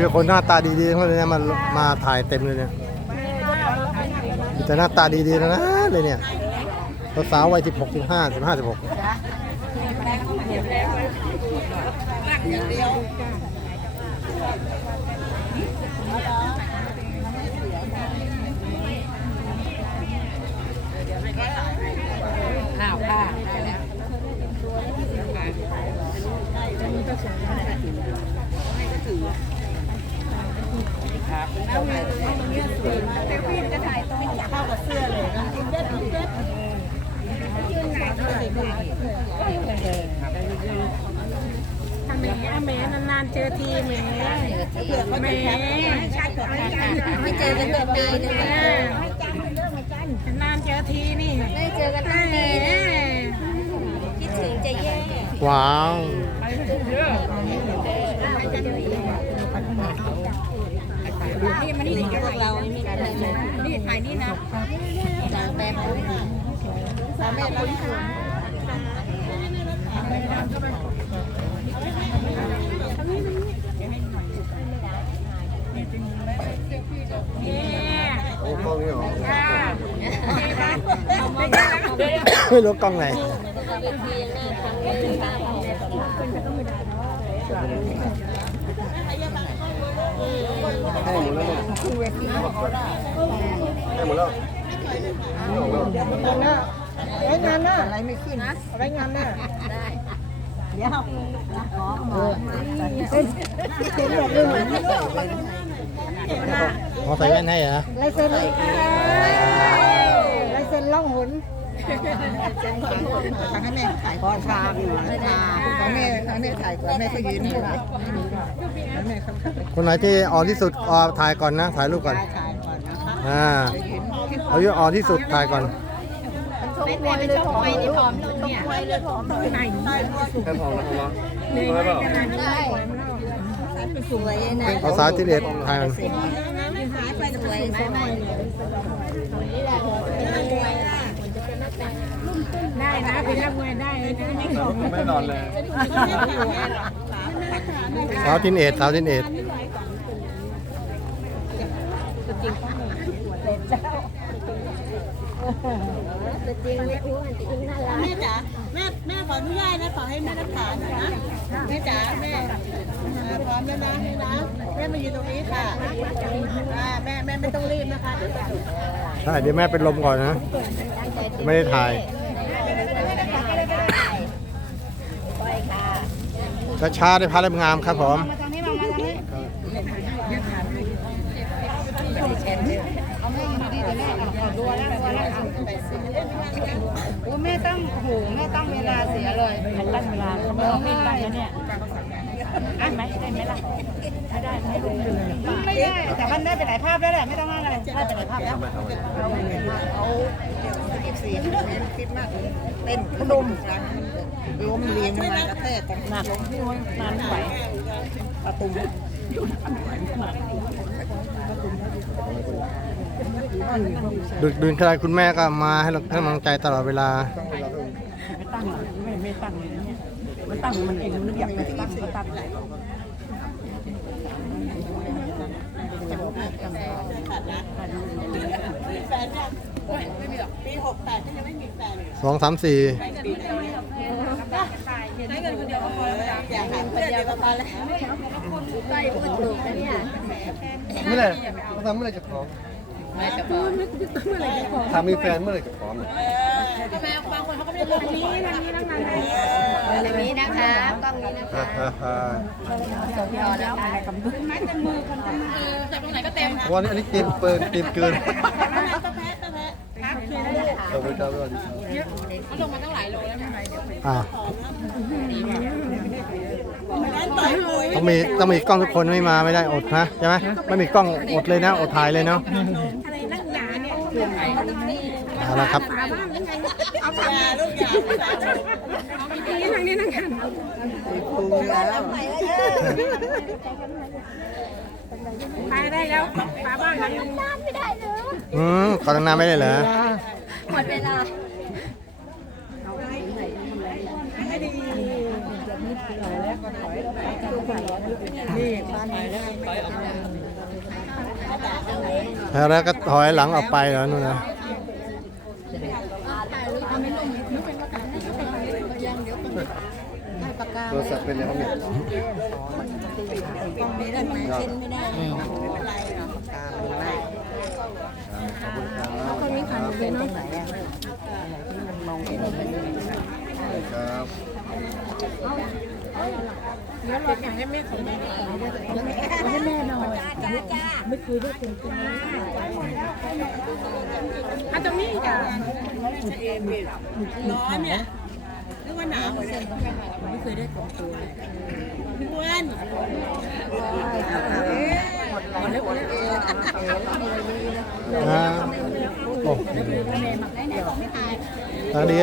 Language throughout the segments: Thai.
มีคนหน้าตาดีๆทั้งนั้นเลยเนี่ยมามาถ่ายเต็มเลยเนี่ยมีแต่หน้าตาดีๆทั้งนะเลยเนี่ยสาววัย16 15 15 16ข้าวค่ะได้แล้ว ครับเซลฟี่จะถ่ายตรงเข้ากับเสื้อเลยนะเย็ดเย็ดยืนไหนก็ได้ทำแหมแหมนานๆเจอทีแหมแหมไม่เจอกันตั้งปีนึงนะนานเจอทีนี่ไม่เจอกันตั้งปีนะคิดถึงจะแย่ว้าว นี่มันนี่พวกเราไม่มีอะไรเลยนี่ถ่ายนี่นะจางแบบสามแม่เราที่สุดนี่โอ้กล้องนี่หรอไม่รู้กล้องไหนเให้หมดแล้วเนี่ยให้หมดแล้วงานน้าไว้งานน้าอะไรไม่ขึ้นไว้งานหน้าเดี๋ยวขอเออเต็มแบบเลยขอใส่แว่นให้เหรอลายเซ็นลายเซ็นล่องหน ทางให้แม่ถ่ายพอชาอยู่ชาทางแม่ทางแม่ถ่ายก่อนแม่ก็ยืนอยู่ทางแม่เขาคนไหนที่อ่อนที่สุดอ่อถ่ายก่อนนะถ่ายรูปก่อนถ่ายก่อนนะคะอ่าอาที่อ่อนที่สุดถ่ายก่อนไม่แต่ไม่ชอบไปนี่ผอมลงเนี่ยไหนแค่พอแล้วพอแล้วพอแล้วเปล่าได้สวยนะเอาสาวที่เด็ดถ่ายมันสวยสวยสวย ได้นะเป็นนักมวยได้นะไม่ขอไม่นอนเลยสาวทินเอ็ดสาวทินเอ็ดจริงไม่อ้วนจริงน่ารักแม่จ๋าแม่แม่ขออนุญาตนะขอให้แม่รักษาหน่อยนะแม่จ๋าแม่อ่าพร้อมแล้วนะแม่นะแม่มาอยู่ตรงนี้ค่ะอ่าแม่แม่ไม่ต้องรีบนะคะเดี๋ยวจะใช่เดี๋ยวแม่เป็นลมก่อนนะไม่ได้ถ่าย ช้าๆได้พาได้งามครับผมโอ้แม่ต้องโอ้โหแม่ต้องเวลาเสียเลยตั้งเวลาเขาไม่ต้องรีบตั้งแล้วเนี่ยได้ไหมได้ไหมล่ะไม่ได้ไม่ลงเลยไม่ได้แต่มันได้ไปหลายภาพแล้วแหละไม่ต้องมากอะไรได้ไปหลายภาพแล้วเอายี่สี่คิดมากเต้นขนมล้มเรียงมากระแทกกันหนักล้มที่นานไหวประตูดึกดื่นขนาดคุณแม่ก็มาให้เราให้กำลังใจตลอดเวลาไม่ตั้งไม่ไม่ตั้งเลยเนี่ยมันตั้งมันเองมันอยากไปตั้งก็ตั้ง ปีหกแปดก็ยังไม่มีแฟนสองสามสี่อยากหาเพื่อนเดียวก็พอแล้วใกล้พูดถูกนะเนี่ยเมื่อไหร่เขาทำเมื่อไหร่จะพร้อมแม่จะบอกถามมีแฟนเมื่อไหร่จะพร้อมเนี่ยวันนี้นะคะกล้องนี้นะคะฮ่าฮ่าพอแล้วค่ะวันนี้อันนี้เต็มเปิดเต็มเกิน ขอบคุณครับสวัสดีครับอ่าต้องมีต้องมีกล้องทุกคนไม่มาไม่ได้อดนะใช่ไหมไม่มีกล้องอดเลยนะอดถ่ายเลยเนาะอะไรนักหนาเนี่ยเอาละครับอย่าลูกอย่านี่ทางนี้นั่งกันปูแล้วไปได้แล้วปาบ้านหลังนึงไม่ได้เลยอืมขอตั้งนานไม่ได้เหรอ หมดเวลาไแล้วก็ถอยหลังออกไปแล้วนู่นนะโทรศัพท์เป็นอะไรครับเนี่ยไม่ได้ไหมเช่นไม่ได้ขอบคุณครับคนนี้ขันเลยเนาะ ครับเดี๋ยวเราอยากให้แม่ของแม่ให้แม่หน่อยจ้าจ้าไม่คุยด้วยคนจ้าอะตรงนี้จ้าร้อนเนี่ยนึกว่าหนาวเลยไม่เคยได้ของตัวพี่อ้วนหมดแล้วหมดแล้วอ่าโอ้ อนนี้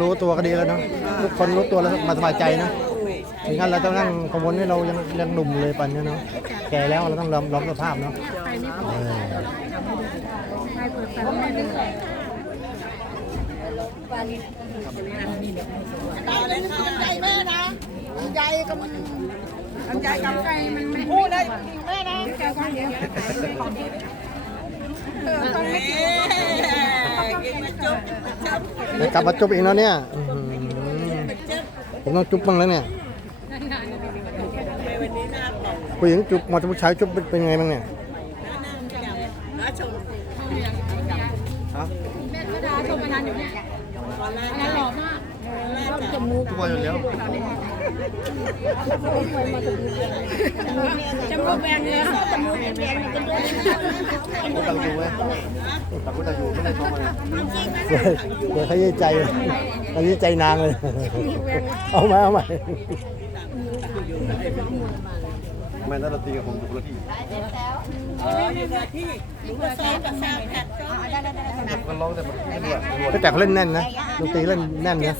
รู้ตัวก็ดีแล้วเนาะทุกคนรู้ตัวแล้วมาสบายใจนะไม่งั้นเราต้องนั่งกังวลให้เรายังยังหนุ่มเลยปันเนี้ยเนาะแก่แล้วเราต้องยอมรับสภาพเนาะเออใจแม่นะใจก็มันใจกับใจมันไม่พูดเลยแม่นะใจก็เดียวต้องไม่กิน มาจุ๊บเดี๋ยวกลับมาจุบอีกแล้วเนี่ยอื้อหือผมต้องจุบบ้างแล้วเนี่ยผู้หญิงจุบหมดผู้ชายจุบเป็นไงบ้างเนี่ยทุกวันอยู่แล้ว จมูกแบนเลยจมูกแบนแบนกันด้วยตังอยู่ไหมตักูตังอยู่ไม่ได้ท้องเลยเดี๋ยวเดี๋ยวเขาจะใจเขาจะใจนางเลย เอามาเอาม่ไม่น่าจะตีกับผมอยู่คนละที่มันร้องแต่มันไม่แต่เขาเล่นแน่นนะดนตรีเล่นแน่นนะ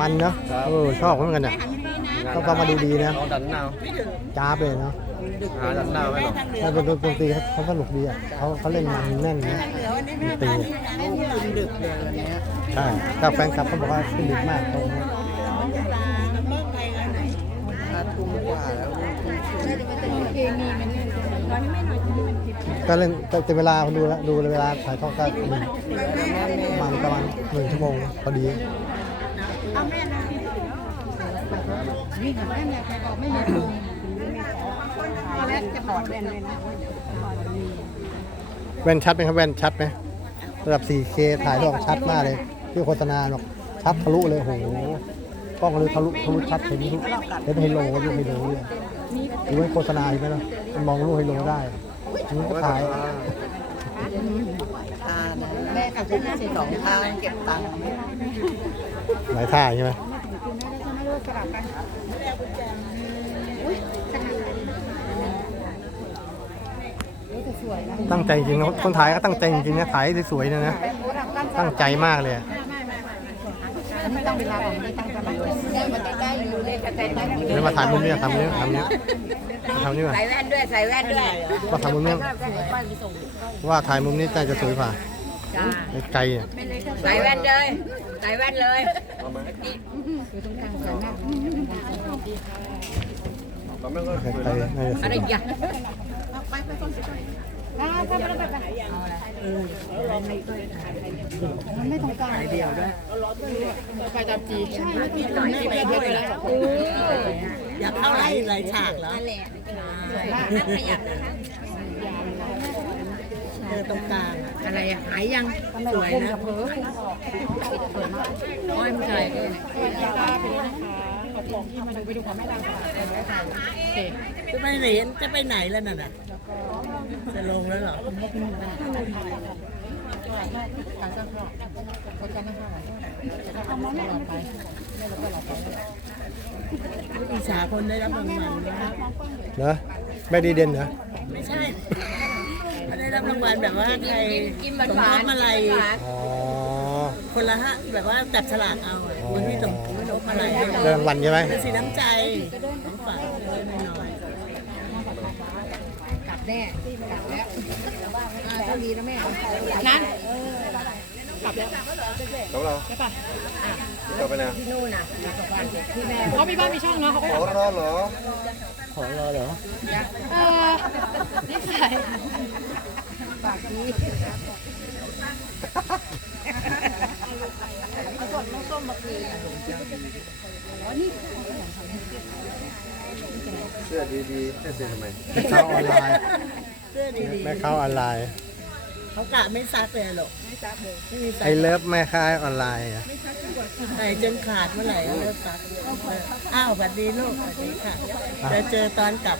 มันเนาะเออชอบเหมือนกันอะ ต้องฟังมาดีๆนะร้องดันหนาวจ้าบเลยเนาะหาดันหนาวไหมหรอถ้าเป็นดนตรีเขาเขาสนุกดีอะเขาเขาเล่นมันแน่นนะดนตรีใช่ถ้าแฟนคลับเขาบอกว่าขึ้นดึกมากเขาก็เล่นแต่เวลาผมดูแล้วดูเวลาถ่ายทอดก็หนึ่งประมาณประมาณหนึ่งชั่วโมงพอดีแแว่นชัดไหมครับแว่นชัดไหมระดับ 4K ถ่ายทอดชัดมากเลยที่โฆษณาบอกชัดทะลุเลยโหกล้องเลยทะลุทะลุชัดเห็นลูกเห็นไฮโลลูกไฮโลเลยดูไว้โฆษณาเห็นไหมล่ะมันมองลูกไฮโลได้อันนี้ก็ถ่ายแม่กับคุณสองทางเก็บตังค์หลายท่าใช่ไหม ตั้งใจจริงนะคนถ่ายก็ตั้งใจจริงๆนะถ่ายสวยๆนะนะตั้งใจมากเลยอะต้องเวลาของนี้ตั้งใจมาด้วยมันใกล้ๆอยู่เลยกระจายตั้งเดี๋ยวมาถ่ายมุมนี้ทำนี้ทำนี้ทำนี้ว่ะใส่แว่นด้วยใส่แว่นด้วยว่าถ่ายมุมนี้ว่าถ่ายมุมนี้น่าจะสวยกว่าจ้าไกลๆเนี่ยใส่แว่นเลย ใส่แว่นเลยเราไม่ก็ไกลๆน่าจะสอะวไรยอย่างอยากเข้าหลยหลายฉากแล้วนั่นแหละนั่งขยับนะคะ ออตรงกลางอะไรอะหายยังสวยนะน้อยมันใส่ด้วยจะไปไหนจะไปไหนแล้วน่ะจะลงแล้วเหรออิจฉาคนได้รับรางวัลนะ เหรอ ไม่ดีเด่นเหรอ ไม่ใช่ได้ รับรางวัลแบบว่าใครกินสมหวาทนบอะไรอ๋อคนละฮะแบบว่าจับฉลากเอาอะคนที่สมทบอะไรเรื่องวันใช่ไหมเป็นสีน้ำใจของฝากเล็กๆน้อยกลับแน่กลับแล้วเท่านี้แล้วแม่นั้นกลับแล้วของเราใช่ป่ะกลับไปนะเขามีบ้านมีช่องเนาะเขาก็ ขอรอเหรอ ขอรอเหรอเออนิสัยเสื้อดีๆเสื้อเสื้อทำไมแม่ค้าออนไลน์เสื้อดีแม่ค้าออนไลน์ๆ เขากะไม่ซักเลยหรอกไม่ซักเลยไม่มีซัไอกเลิฟแม่ค้าออนไลน์อะใส่จนขาดเมื่อไหร่ก็เลิกซักเอออ้าวสวัสดีลูกสวัสดีค่ะจะเจอตอนกลับ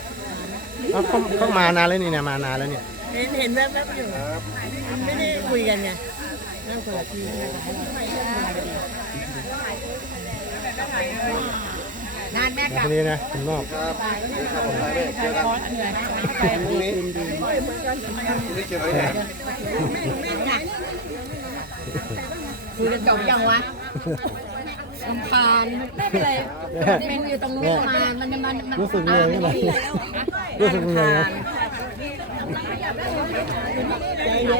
เอ้าเขาเขามานานแล้วนี่เนี่ยมานานแล้วเนี่ย เห็นเห็นแวบๆอยู่ ไม่ได้คุยกันไงนั่งคนละที่ นานแม่กลับทีนี้นะคุณนอกครับนี่ครับผมไปเลยเจอกันพรุ่งนี้พรุ่งนี้เจอกันที่ไหนคุยกันจบยังวะลำคาญไม่เป็นไรเมนูอยู่ตรงนู้นมามันมันมันรู้สึกเหนื่อยใช่ไหมรู้สึกเหนื่อยนะใจเย็น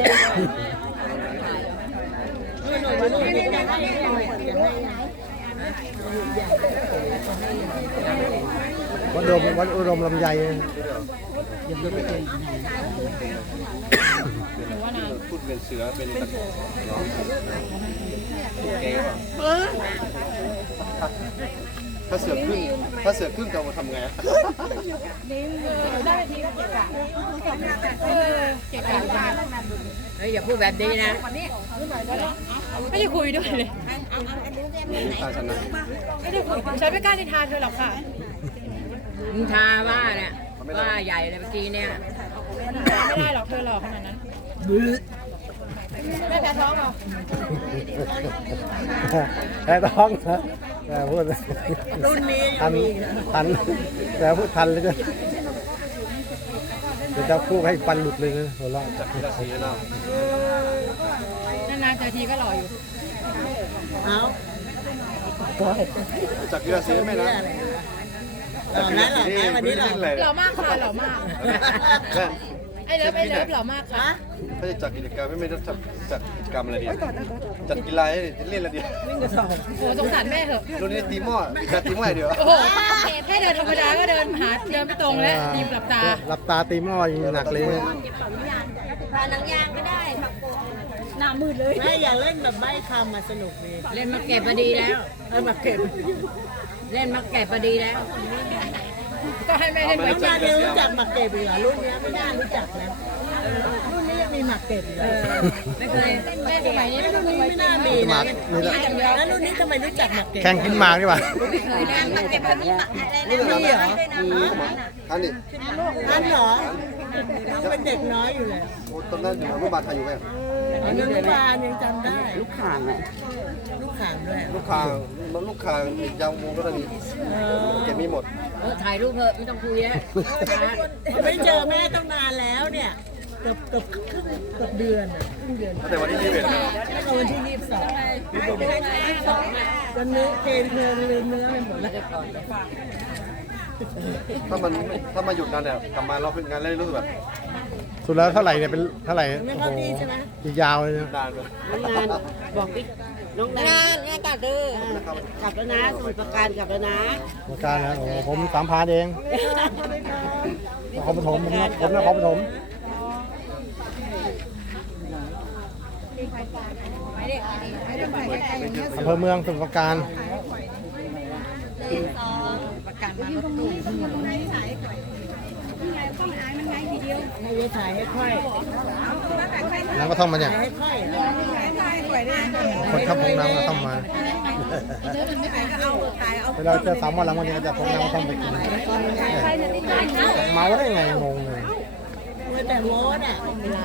วัดดมวัดอุดมลำไยพูดเป็นเสือเป็นตะกร้องเก๋ถ้าเสือขึ้นถ้าเสือขึ้นจะมาทำไงได้ทีก็เกะกะเออเกะเฮ้ยอย่าพูดแบบนี้นะไม่ได้คุยด้วยเลย ไม่ได้คุยฉันไม่กล้านินทาเธอหรอกค่ะนินทาว่าเนี่ยว่าใหญ่เลยเมื่อกี้เนี่ยไม่ได้หรอกเธอหลอกขนาดนั้นแม่แพ้ท้องเหรอแพ้ท้องนะแต่พูดรุ่นนี้ยัทังนมีนะทันแต่พูดทันเลยก็เดี๋ยวจะพูดให้ฟันหลุดเลยนะหัวเราะจากกีฬาสีเนาะนานๆเจอทีก็หล่ออยู่ เอา จากกีฬาสีไหมนะหล่อนะหล่อนะวันนี้หล่อเลยหล่อมากค่ะหล่อมากไอ้เลิฟไอ้เลิฟหล่อมากค่ะถ้าจะจัดกิจกรรมไม่ไม่ต้องจัดจัดกิจกรรมอะไรดีจัดกีฬาให้เล่นอะไรดีโอ้สงสารแม่เหอะรุ่นนี้ตีหม้อจัดตีหม้อเดียวโอ้โหให้เดินธรรมดาก็เดินหาเดินไม่ตรงแล้วทีมหลับตาหลับตาตีหม้อยิงหนักเลยทานังยางก็ได้ผักโป หน้ามืดเลยแม่อย่าเล่นแบบใบ้คำมาสนุกดีเล่นมาเก็บมาดีแล้ว เออมาเก็บ เล่นมาเก็บมาดีแล้ว ก็ให้แม่เล่นไว้น้องนาเดียวรู้จักหมักเก็บอีกเหรอรุ่นเนี้ยไม่น่ารู้จักนะรุ่นนี้ยังมีหมักเก็บอีกเหรอไม่เคยแม่สมัยนี้ไม่ต้องรุ่นนี้ไม่น่ามีหมานะกนี่แหละแล้วรุ่นนี้ทำไมรู้จักหมักเก็บแข่งกินหมากดีกว่ามาเก็บแบบนี้อะไรนี่นะเหรออันนี้นั่นเหรอยังเป็นเด็กน้อยอยู่เลยตอนนั้นอยู่อนุบาลไทยอยู่ไหม อนุบาลยังจำได้ ลูกข่างอะลูกข่างด้วยลูกคางลูกคางยาววงก็ได้มีเออเก็บมีหมดเออถ่ายรูปเถอะไม่ต้องคุยแล้วไม่เจอแม่ต้องนานแล้วเนี่ย เกือบเกือบครึ่งเกือบเดือนอะครึ่งเดือนตั้งแต่วันที่ยี่สิบเอ็ดแล้วก็วันที่ยี่สิบสองจนเนื้อเพลนเพลินลืมเนื้อไปหมดแล้ว ถ้ามันถ้ามาหยุดนานเนี่ยกลับมาเราเป็นงานเล่นรู้สึกแบบสุดแล้วเท่าไหร่เนี่ยเป็นเท่าไหร่ไม่โอ้เข้าโหที่ใช่ไหมอีกยาวเลยนะนานเลยบอกดิน้องนานงานกลับเด้อกลับแล้วนะสมุทรปราการกลับแล้วนะเหมือนกันนะโอ้โหผมสามพานเองนครปฐมผมนะผมนครปฐมอำเภอเมืองสมุทรปราการ ให้ยายถ่ายให้ค่อยน้ำก็ท่องมาเนี่ยถ่ายให้ค่อยคนขับพงน้ำก็ท่องมาเวลาเจอสามวันหลังวันนี้ก็จะพงน้ำก็ท่องไปกินเมาได้ไงงงเลย เมื่อแต่โม้น่ะเหรอ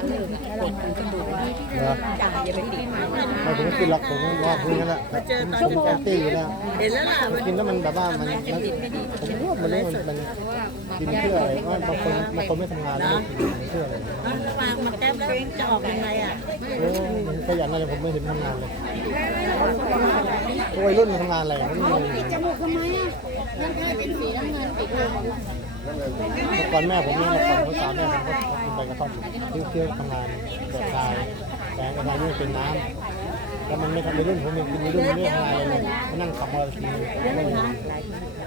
ไม่ถึงกินหรอกผมว่าพวกนี้แหละมาเจอตอนผมแอนตี้อยู่แล้วเห็นแล้วล่ะมันกินแล้วมันแบบว่ามันผมรู้ว่ามันรู้มันมันกินเพื่ออะไรว่าบางคนบางคนไม่ทำงานแล้วกินเพื่ออะไรฟางมาแก้มแล้วจะออกยังไงอะโอ้ขยันอะไรผมไม่เห็นทำงานเลยวัยรุ่นมันทำงานอะไรไม่มีเลยจมูกทำไมอะนั่นแค่เป็นสีน้ำเงินปิดเลยเมื่อ ก่อนแม่ผมนี่ก่อนเมื่อสาวแม่ผมก็กินใบกระท่อมเที่ยวเที่ยวทำงานแบบทรายแต่กระทรายนี่เป็นน้ำแล้วมันไม่ทำในรุ่นผมเองกินในรุ่นมันไม่ทำงานอะไรเลยมานั่งขับมอเตอร์ไซค์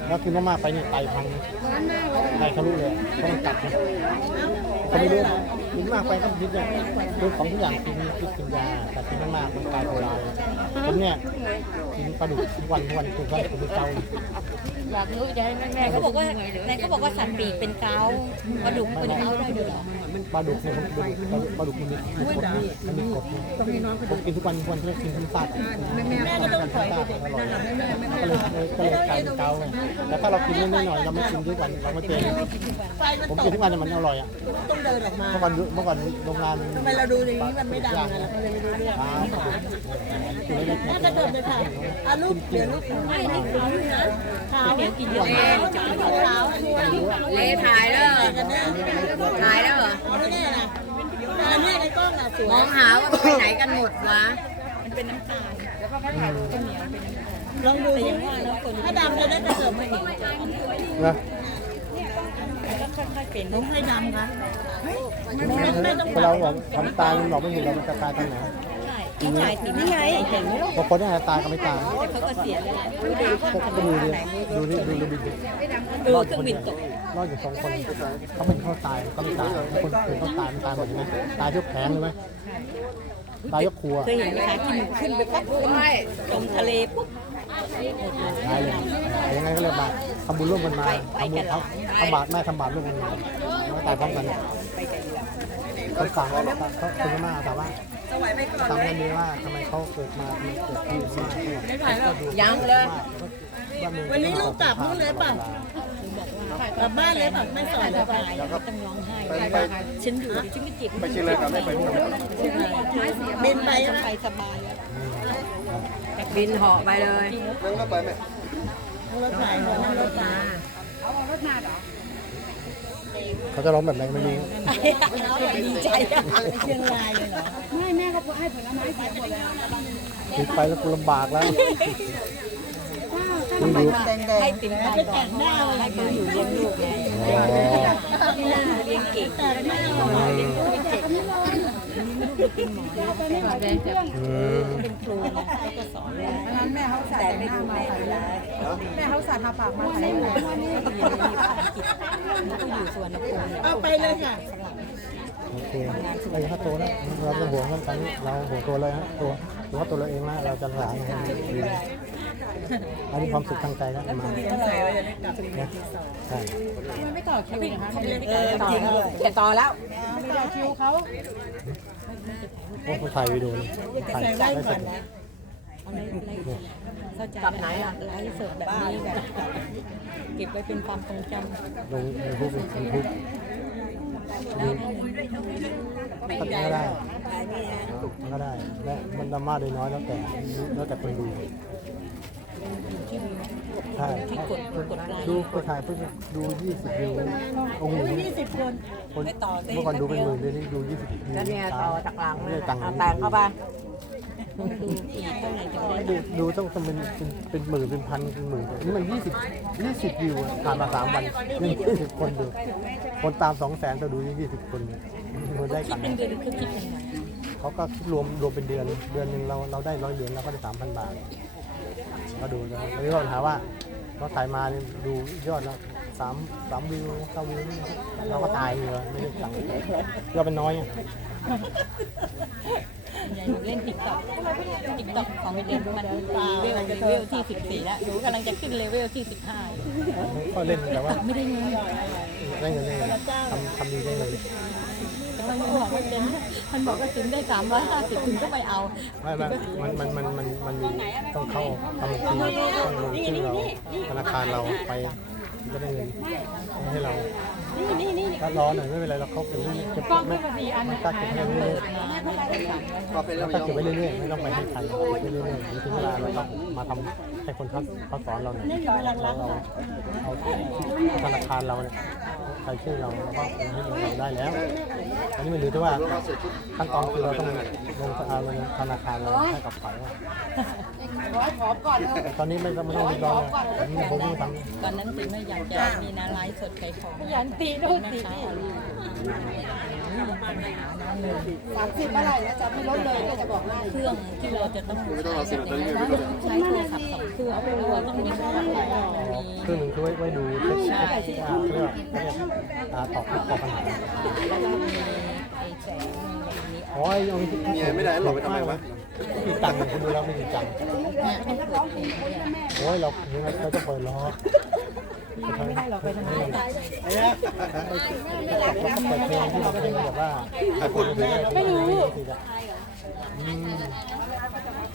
แล้วกินมากๆไปเนี่ยไตพังไตทะลุเลยเพราะมันกัดเขาไม่รู้ กินมากไปก็พิษเนี่ยคือของทุกอย่างกินคิดกินยาแต่กินมากๆมันกลายเป็นลาผมเนี่ยกินปลาดุกทุกวันทุกวันทุกวันผมเป็นเกาอยากรู้จะให้แม่เขาบอกว่าไหนเขาบอกว่าสัตว์ปีกเป็นเกาปลาดุกเป็นเกาได้ด้วยเหรอ ปลาดุกเนี่ยผมปลาดุกปลาดุกมันมีกฎมันมีกฎผมกินทุกวันทุกวันทุกวันกินทั้งฟาดแม่ก็ต้องถอยไปอร่อยก็เลยก็เลยกลายเป็นเกาไงแต่ถ้าเรากินนิดหน่อยเราไม่กินทุกวันเราไม่เจนผมกินทุกวันมันอร่อยอะต้องเดินออกมาเมื่อก่อนเมื่อก่อนโรงงานทำไมเราดูอย่างนี้มันไม่ดังอะเราก็เลยไม่รู้เรื่องแม่กระโดดเลยค่ะอาลูกเดี๋ยวลูกไม่นี่คือนะขาวเดี๋ยวกินเยอะขาวขาวเละถ่ายแล้วถ่ายแล้ว เหรอไม่แน่นะอันนี้ในกล้องอะสวมองหาว่าไปไหนกันหมดวะ ลองดูสิถ้าดำจะได้กระเสริมมาอีกนะน้องให้ดำคะไม่ต้องเวลาบอกทำตายมันบอกไม่ถูกเรามันจะตายตอนไหนที่ถ่า ยติดนี่ไงเห็นไหมล่ะบางคนเนี่ยตายก็ไม่ตายเขาก็เสียแล้วแหละก็ดูดิดูดิดูดิบินดิเออเครื่องบินตกรอดอยู่สองคนเขาเป็นเขาตายเขาไม่ตายคนเป็นเขาตายมันตายหมดใช่ไหมตายยกแผงเลยไหมตายยกครัวเคยเห็นไหมคะที่มันขึ้นไปปั๊บไม่จมทะเลปุ๊บตายเลยยังไงก็เลยมาทำบุญร่วมกันมาทำบุญเขาทำบาปแม่ทำบาปร่วมกันมาแล้วก็ตายพร้อมกันคนสั่งเขาเขาคุณแม่ถามว่า สั่งกันดีว่าทำไมเขาเกิดมาทำไมเกิดที่มาก็ดูยังเลย วันนี้ลูกกลับนู่นเลยป่ะกลับบ้านเลยป่ะไม่สอนเลยป่ะต้องร้องไห้ฉันอยู่ฉันก็จิบไม่ใช่เลยครับไม่ไปนู่นบินไปสนะบายสบายบินเหาะไปเลย นั่งก็ไปไหมนั่งรถไฟหัวนั่งรถมา เขาจะร้องแบบไหนไม่รู้ดีใจอะเชียงรายเลยเหรอติดไปแล้วกูลำบากแล้วดูดูแดงให้ติ่มตามก่อนให้เขาอยู่เลี้ยงลูกไงอ๋อเลี้ยงเก่งเลี้ยงลูกเก่งอืมเป็ นครูนะเขาก็สอนเลยนั้นแม่เขาสาแต่แต่ไม่หน้ามาแม่เวลาแม่เขาสาทาปากมาใส่เขาเรียนมีภารกิจเขาก็อยู่สวนภูมิเอาไปเลยค่ะโอเคไอ้ถ้าโตแล้วเราจะห่วงกันตอนนี้เราห่วงตัวเลยฮะตัวตัวตัวเราเองนะเราจะหลานดีอันนี้ความสุขทางใจแล้วมานะใช่เออต่อแล้วจะต่อแล้ว โอ้คนถ่ายวิดีโอนี่ถ่ายได้สดเข้าใจกับไหนล่ะไลฟ์สดแบบนี้แบบเก็บไว้เป็นความทรงจำลงยูทูบยูทูบก็ได้มันก็ได้และมันดราม่าน้อยแล้วแต่แล้วแต่คนดู ใช่ดูไปถ่ายเพื่อดู20วิวโอ้โหยี่สิบคนคนเมื่อก่อนดูเป็นหมื่นเดี๋ยวนี้ดู20วิวแล้วเนี่ยต่อจากหลังไม่ได้ตังค์เอาแต่งเข้าไปดูปีเท่าไหร่จะได้ดูดูต้องต้องเป็นเป็นเป็นหมื่นเป็นพันเป็นหมื่นนี่มันยี่สิบยี่สิบวิวอะผ่านมาสามวันยังยี่สิบคนดูคนตามสองแสนแต่ดูยังยี่สิบคนเนี่ยมันได้คิตัดงค์เป็นเดือนหรือคิดเป็นไงเขาก็คิดรวมรวมเป็นเดือน เดือนหนึ่งเราเราได้ร้อยเหรียญเราก็ได้สามพันบาท ก็ดูแล้วอันนี้ก็ปัญหาว่าเราถ่ายมาเนี่ยดูยอดแล้วสามสามวิวเก้าวิวนี่เราก็ตายเลยไม่ได้ตังค์ยอดเป็นน้อยอะยายหนูเล่นติ๊กต็อกติ๊กต็อกของเด็กมันเลเวลเลเวลที่สิบสี่แล้วหนูกำลังจะขึ้นเลเวลที่สิบห้าก็เล่นแต่ว่าไม่ได้เงินได้เงินได้เงินทำทำดีได้เงิน แต่มันบอกว่าเป็นมันบอกว่าถึงได้สามร้อยห้าสิบถึงก็ไปเอาไม่ไม่มันมันมันมันมันมีต้องเข้าทำบัญชีต้องลงชื่อเราธนาคารเราไปจะได้เงินให้เรา ถ้าร้อนหน่อยไม่เป็นไรเราเขาเก็บไว้เก็บไม่มันก็เก็บไว้เรื่อยก็เป็นๆเรื่แล้อวงก็ไม่เก็บไว้เรื่อยๆไม่ต้องไปให้ใครเก็บไว้เรื่อยๆถึงเวลาเราต้องมาทำให้คนเขาเขาสอนเราเนี่ยเราเอาธนาคารเราเนี่ยใส่ชื่อเราแล้วก็ให้เราได้แล้ว อันนี้มันอยู่ที่ว่าขั้นตอนคือเราต้องลงธนาคารเราให้กับฝ่ายว่า ตอนนี้ไม่ต้องไม่ต้องรีบร้อนเลยผมต้องทำตอนนั้นติไม่อยากจะมีนาไลฟ์สดขายของยันตีดูตีสามสิบเมื่อไหร่นะจะไม่ลดเลยก็จะบอกว่าเครื่องที่เราจะต้องไม่ต้องเอาสิ่งนั้นเลยไม่ต้องใช้โทรศัพท์สองเครื่องเราต้องมีเครื่องเครื่องหนึ่งคือไว้ไว้ดูเช็คเช็คอ่าเขาเรี ยกว่าเขาเรียกอ่าตอบตอบปัญหาแล้วก็มีอ้แสงอะไรนี้อ๋อไอ้ตรงนี้ที่เนี่ยไม่ได้หรอกไปทำไมวะมีตังค์คุณดูแล้วไม่มีตังค์โอ้ยเราเราต้องเปิดล้อไม่ได้เราไปทำไมเราเปิดเพลงที่เราเพลงแบบว่าไม่รู้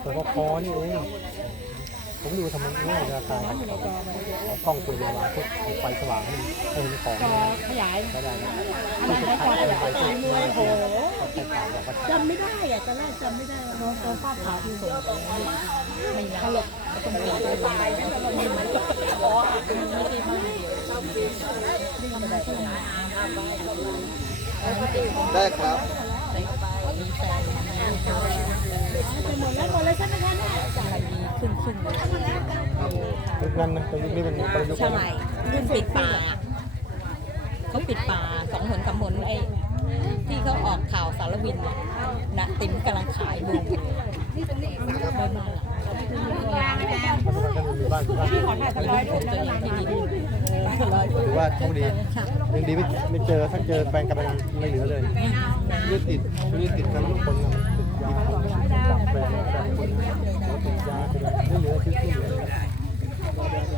เปิดคอนี่เอง ผมดูทำไมง่ายราคาเอากล้องตัวเดียวมาทุกไฟสว่างให้เห็นของขยายก็ได้นะที่สุดท้ายไปที่โอ้โหจำไม่ได้อะตอนแรกจำไม่ได้น้องตัวฟ้าขาวที่ส่งไม่ตลกต้องมีตัวลายไม่ตลกไม่เหมือนกับอ๋อไม่ใช่ไม่เดียวได้ครับหมดแล้วหมดเลยใช่ไหมคะเนี่ย ครึ่งครึ่งยุคนั้นนะแต่ยุคนี้มันประยุกต์ใช่รุ่นปิดป่าเขาปิดป่าสองหนสามหนไอ้ที่เขาออกข่าวสารวินน่ะนะติ๋มกำลังขายบูมไม่มาหลังก็มีบ้านบ้านร้อยรูปตัวอย่างที่ดีถือว่าโชคดียังดีไม่ไม่เจอถ้าเจอแฟนกันไม่เหลือเลยยึดติดยึดติดกันทุกคนนะ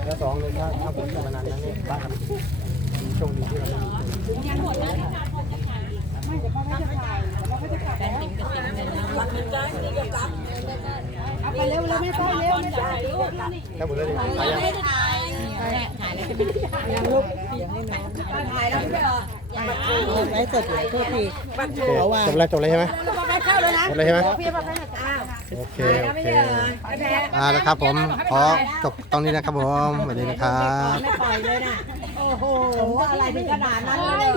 แล้วสองเลยถ้าถ้าผมจะมานานนั้นเนี่ยบ้านทำโชคดีที่เราไม่มีแฟนติ๋มกับติ๋มเนี่ยนะเอาไปเร็วเร็วไม่ต้องเร็วไม่ต้องแล้วหมดเลยดิไปยังแม่ถ่ายแล้วจะเป็นถ่ายแล้วไม่ใช่เหรอไลฟ์สดเลยโทษทีโอเคจบแล้วจบเลยใช่ไหมไปเข้าเลยนะจบเลยใช่ไหม พี่บอกให้อ้าว โอเคโอเคอ่านะครับผมขอจบตรงนี้นะครับผมสวัสดีนะครับ ไม่ปล่อยเลยนะโอ้โห อะไรถึงขนาดนั้นเลย